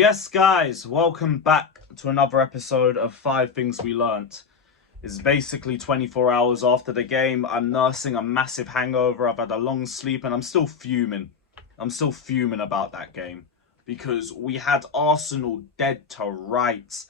Yes, guys, welcome back to another episode of 5 Things We Learnt. It's basically 24 hours after the game. I'm nursing a massive hangover. I've had a long sleep and I'm still fuming. I'm still fuming about that game because we had Arsenal dead to rights.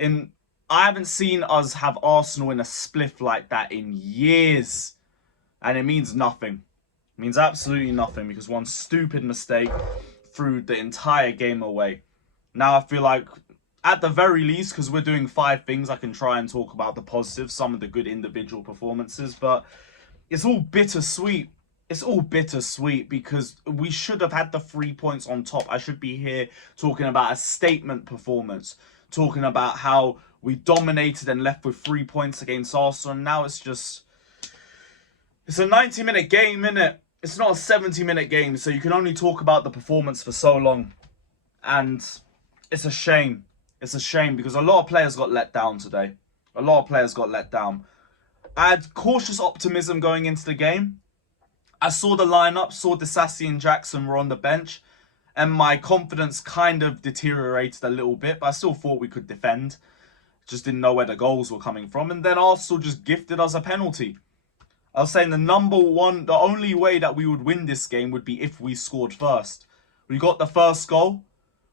I haven't seen us have Arsenal in a spliff like that in years. And it means nothing. It means absolutely nothing because one stupid mistake threw the entire game away. Now I feel like, at the very least, because we're doing 5 things, I can try and talk about the positives, some of the good individual performances, but it's all bittersweet. It's all bittersweet because we should have had the 3 points on top. I should be here talking about a statement performance, talking about how we dominated and left with 3 points against Arsenal. And now it's a 90-minute game, innit? It's not a 70-minute game, so you can only talk about the performance for so long. And it's a shame. It's a shame because a lot of players got let down today. A lot of players got let down. I had cautious optimism going into the game. I saw the lineup, saw Disasi and Jackson were on the bench, and my confidence kind of deteriorated a little bit, but I still thought we could defend. Just didn't know where the goals were coming from. And then Arsenal just gifted us a penalty. I was saying the only way that we would win this game would be if we scored first. We got the first goal.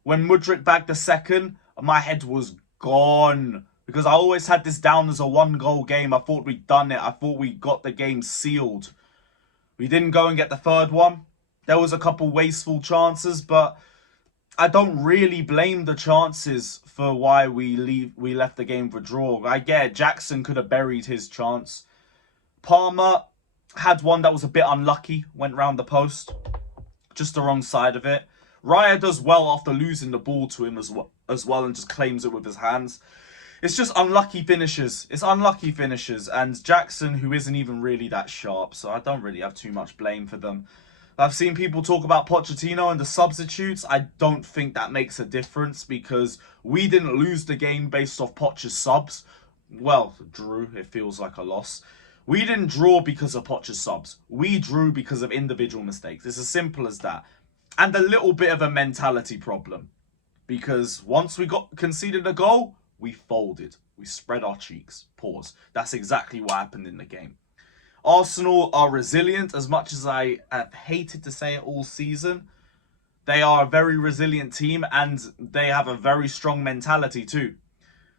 When Mudryk bagged the second, my head was gone. Because I always had this down as a 1-goal game. I thought we'd done it. I thought we got the game sealed. We didn't go and get the third one. There was a couple wasteful chances, but I don't really blame the chances for why we left the game for draw. I get it. Jackson could have buried his chance. Palmer had one that was a bit unlucky. Went round the post. Just the wrong side of it. Raya does well after losing the ball to him as well and just claims it with his hands. It's just unlucky finishes. It's unlucky finishes. And Jackson, who isn't even really that sharp, so I don't really have too much blame for them. I've seen people talk about Pochettino and the substitutes. I don't think that makes a difference because we didn't lose the game based off Poch's subs. Well, drew. It feels like a loss. We didn't draw because of Poch's subs. We drew because of individual mistakes. It's as simple as that. And a little bit of a mentality problem. Because once we conceded a goal, we folded. We spread our cheeks. Pause. That's exactly what happened in the game. Arsenal are resilient, as much as I have hated to say it all season. They are a very resilient team and they have a very strong mentality too.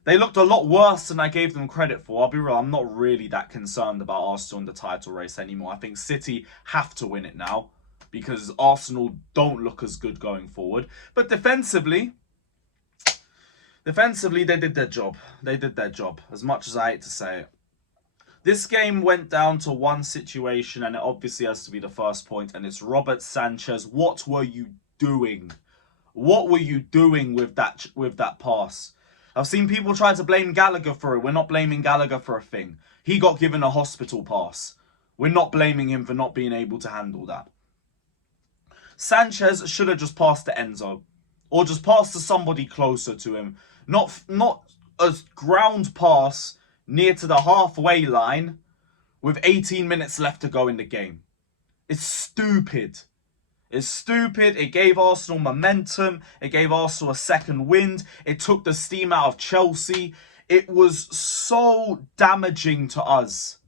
They looked a lot worse than I gave them credit for. I'll be real, I'm not really that concerned about Arsenal in the title race anymore. I think City have to win it now because Arsenal don't look as good going forward. But defensively, they did their job. They did their job, as much as I hate to say it. This game went down to one situation, and it obviously has to be the first point, and it's Robert Sanchez. What were you doing? What were you doing with that pass? I've seen people try to blame Gallagher for it. We're not blaming Gallagher for a thing. He got given a hospital pass. We're not blaming him for not being able to handle that. Sanchez should have just passed to Enzo. Or just passed to somebody closer to him. Not a ground pass near to the halfway line with 18 minutes left to go in the game. It's stupid. It's stupid. It gave Arsenal momentum. It gave Arsenal a second wind. It took the steam out of Chelsea. It was so damaging to us.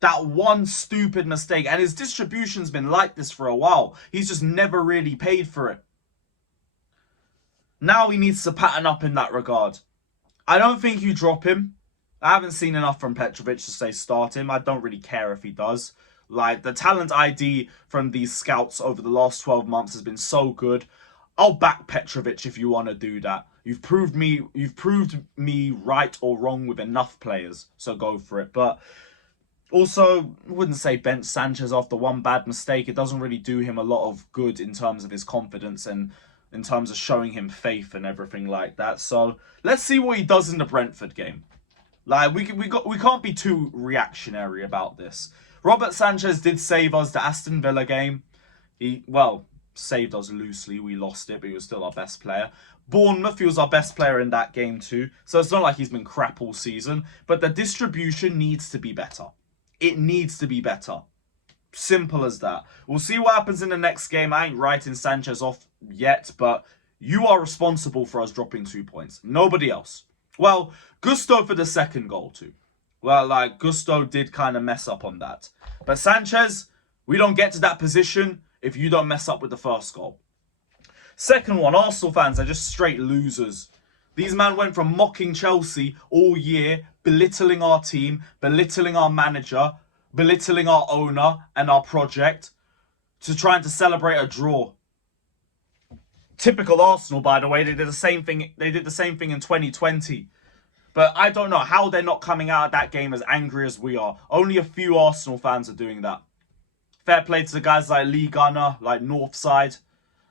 That one stupid mistake. And his distribution's been like this for a while. He's just never really paid for it. Now he needs to pattern up in that regard. I don't think you drop him. I haven't seen enough from Petrovic to say start him. I don't really care if he does. Like, the talent ID from these scouts over the last 12 months has been so good. I'll back Petrovic if you want to do that. You've proved me right or wrong with enough players, so go for it. But also, I wouldn't say bench Sanchez after one bad mistake. It doesn't really do him a lot of good in terms of his confidence and in terms of showing him faith and everything like that. So let's see what he does in the Brentford game. Like, we can't be too reactionary about this. Robert Sanchez did save us the Aston Villa game. Saved us loosely. We lost it, but he was still our best player. Bournemouth, he was our best player in that game too. So it's not like he's been crap all season. But the distribution needs to be better. It needs to be better. Simple as that. We'll see what happens in the next game. I ain't writing Sanchez off yet, but You are responsible for us dropping 2 points. Nobody else. Well, Gusto for the second goal too. Well, like, Gusto did kind of mess up on that. But Sanchez, we don't get to that position if you don't mess up with the first goal. Second one, Arsenal fans are just straight losers. These men went from mocking Chelsea all year, belittling our team, belittling our manager, belittling our owner and our project, to trying to celebrate a draw. Typical Arsenal, by the way. They did the same thing. They did the same thing in 2020. But I don't know how they're not coming out of that game as angry as we are. Only a few Arsenal fans are doing that. Fair play to the guys like Lee Gunner, like Northside,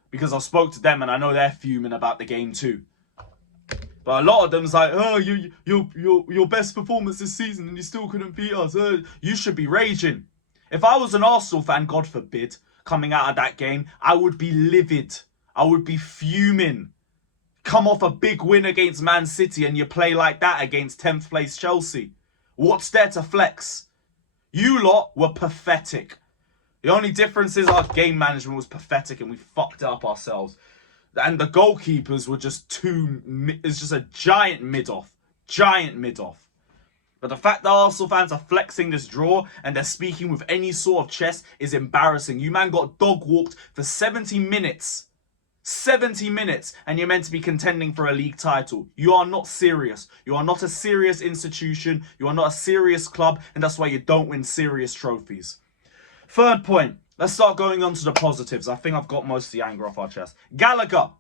because I spoke to them and I know they're fuming about the game too. But a lot of them's like, oh, your best performance this season and you still couldn't beat us. You should be raging. If I was an Arsenal fan, God forbid, coming out of that game, I would be livid. I would be fuming. Come off a big win against Man City and you play like that against 10th place Chelsea. What's there to flex? You lot were pathetic. The only difference is our game management was pathetic and we fucked it up ourselves. And the goalkeepers were just it's just a giant mid-off. Giant mid-off. But the fact that Arsenal fans are flexing this draw and they're speaking with any sort of chest is embarrassing. You man got dog-walked for 70 minutes. 70 minutes and you're meant to be contending for a league title. You are not serious. You are not a serious institution. You are not a serious club, and that's why you don't win serious trophies. Third point. Let's start going on to the positives. I think I've got most of the anger off our chest. Gallagher.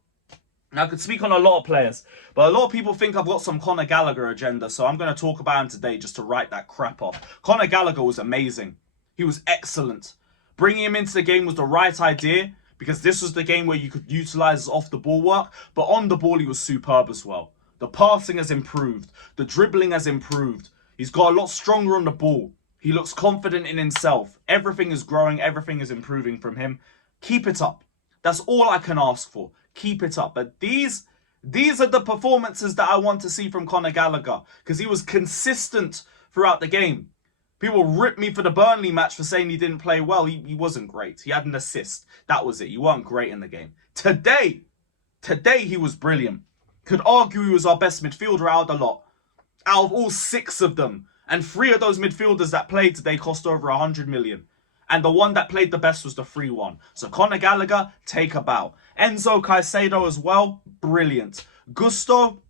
Now, I could speak on a lot of players, but a lot of people think I've got some Conor Gallagher agenda, so I'm going to talk about him today just to write that crap off. Conor Gallagher was amazing. He was excellent. Bringing him into the game was the right idea, because this was the game where you could utilise his off-the-ball work, but on the ball he was superb as well. The passing has improved. The dribbling has improved. He's got a lot stronger on the ball. He looks confident in himself. Everything is growing. Everything is improving from him. Keep it up. That's all I can ask for. Keep it up. But these are the performances that I want to see from Conor Gallagher, because he was consistent throughout the game. People ripped me for the Burnley match for saying he didn't play well. He wasn't great. He had an assist. That was it. He weren't great in the game. Today he was brilliant. Could argue he was our best midfielder out of the lot. Out of all 6 of them. And 3 of those midfielders that played today cost over 100 million. And the one that played the best was the free one. So Conor Gallagher, take a bow. Enzo Caicedo as well, brilliant. Gusto,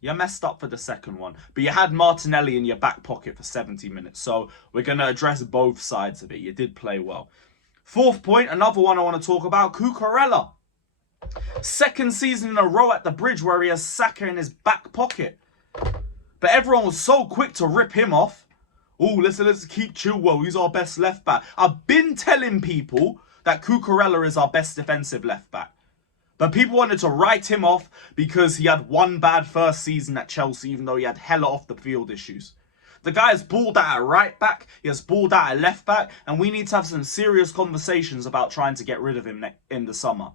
you messed up for the second one. But you had Martinelli in your back pocket for 70 minutes. So we're going to address both sides of it. You did play well. Fourth point, another one I want to talk about, Cucurella. Second season in a row at the Bridge where he has Saka in his back pocket. But everyone was so quick to rip him off. Oh, let's keep Chilwell. He's our best left back. I've been telling people that Cucurella is our best defensive left back. But people wanted to write him off because he had one bad first season at Chelsea, even though he had hella off the field issues. The guy has balled out at right back. He has balled out at left back. And we need to have some serious conversations about trying to get rid of him in the summer.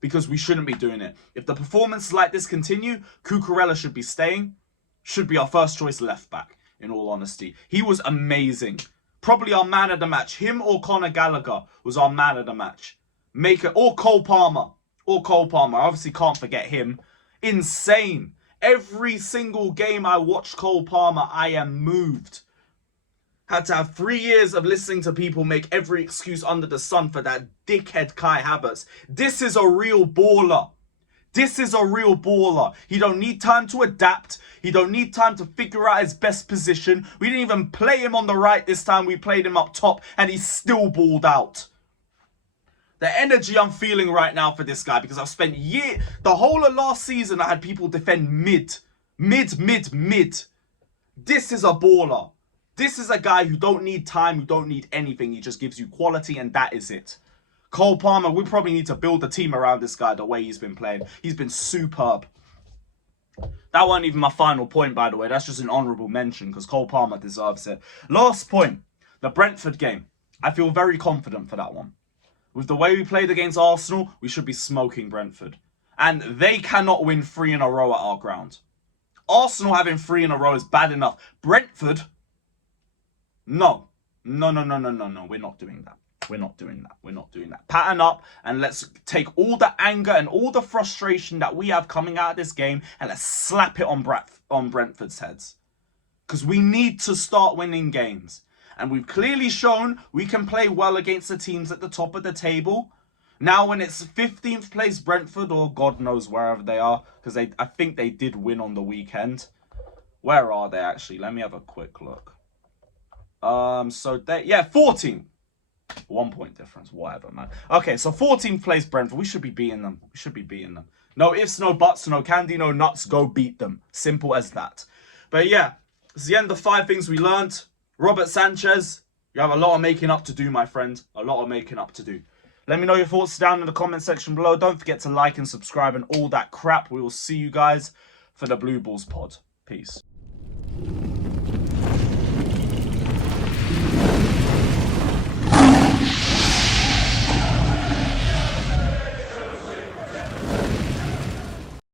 Because we shouldn't be doing it. If the performances like this continue, Cucurella should be staying. Should be our first choice left back, in all honesty. He was amazing. Probably our man of the match. Him or Conor Gallagher was our man of the match. Or Cole Palmer. Or Cole Palmer. I obviously can't forget him. Insane. Every single game I watched Cole Palmer, I am moved. Had to have 3 years of listening to people make every excuse under the sun for that dickhead Kai Havertz. This is a real baller. This is a real baller. He don't need time to adapt. He don't need time to figure out his best position. We didn't even play him on the right this time. We played him up top and he's still balled out. The energy I'm feeling right now for this guy, because I've spent the whole of last season I had people defend mid. This is a baller. This is a guy who don't need time, who don't need anything. He just gives you quality and that is it. Cole Palmer, we probably need to build a team around this guy the way he's been playing. He's been superb. That wasn't even my final point, by the way. That's just an honourable mention because Cole Palmer deserves it. Last point, the Brentford game. I feel very confident for that one. With the way we played against Arsenal, we should be smoking Brentford. And they cannot win 3 in a row at our ground. Arsenal having 3 in a row is bad enough. Brentford, no. No. We're not doing that. We're not doing that. We're not doing that. Pattern up and let's take all the anger and all the frustration that we have coming out of this game and let's slap it on Brentford's heads. Because we need to start winning games. And we've clearly shown we can play well against the teams at the top of the table. Now when it's 15th place Brentford or God knows wherever they are. Because I think they did win on the weekend. Where are they actually? Let me have a quick look. So they, yeah, 14. 1 point difference, whatever, man. Okay, so 14th place Brentford. We should be beating them. We should be beating them. No ifs, no buts, no candy, no nuts. Go beat them. Simple as that. But yeah, it's the end of 5 things we learned. Robert Sanchez, you have a lot of making up to do, my friend. A lot of making up to do. Let me know your thoughts down in the comment section below. Don't forget to like and subscribe and all that crap. We will see you guys for the Blue Balls pod. Peace.